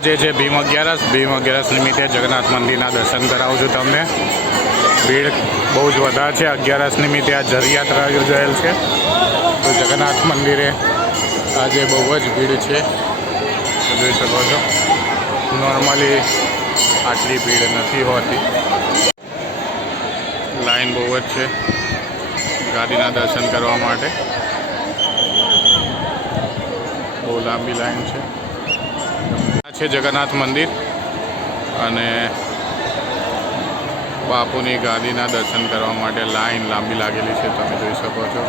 આજે છે ભીમ અગિયારસ નિમિત્તે જગન્નાથ મંદિરના દર્શન કરાવું છું તમને। ભીડ બહુ જ વધારે છે। 11 નિમિત્તે આ જરયાત્રા યોજાયેલ છે, તો જગન્નાથ મંદિરે આજે બહુ જ ભીડ છે, જોઈ શકો છો। નોર્મલી આટલી ભીડ નથી હોતી, લાઈન બહુ જ છે ગાદીના દર્શન કરવા માટે। બહુ લાંબી લાઈન છે। આ છે જગન્નાથ મંદિર અને બાપુની ગાદીના દર્શન કરવા માટે લાઈન લાંબી લાગેલી છે, તમે જોઈ શકો છો।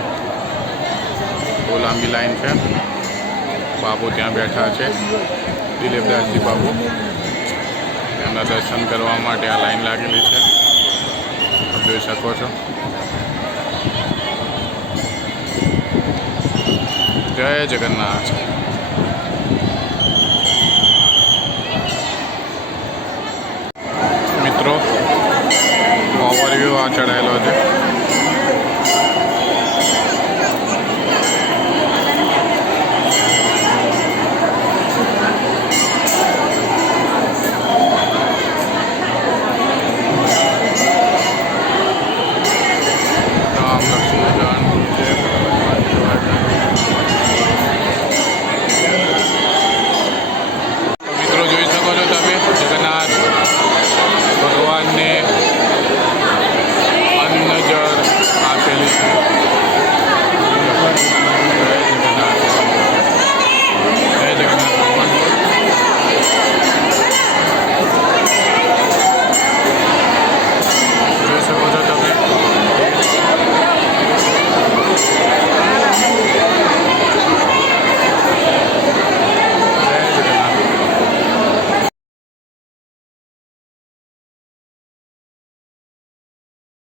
બહુ લાંબી લાઈન છે। બાપુ ત્યાં બેઠા છે, દિલીપદાસજી બાપુ, એમના દર્શન કરવા માટે આ લાઈન લાગેલી છે, તમે જોઈ શકો છો। જય જગન્નાથ। મિત્રો ઓવરવ્યૂ આ ચડાયેલો છે। રામ લક્ષ્મણ જાનકી છે। મિત્રો જોઈ શકો છો તમે, જગન્નાથ ભગવાનને અન્ન જળ આપેલી છે। જય જગન્નાથ ભગવાન। જોઈ શકો છો તમે,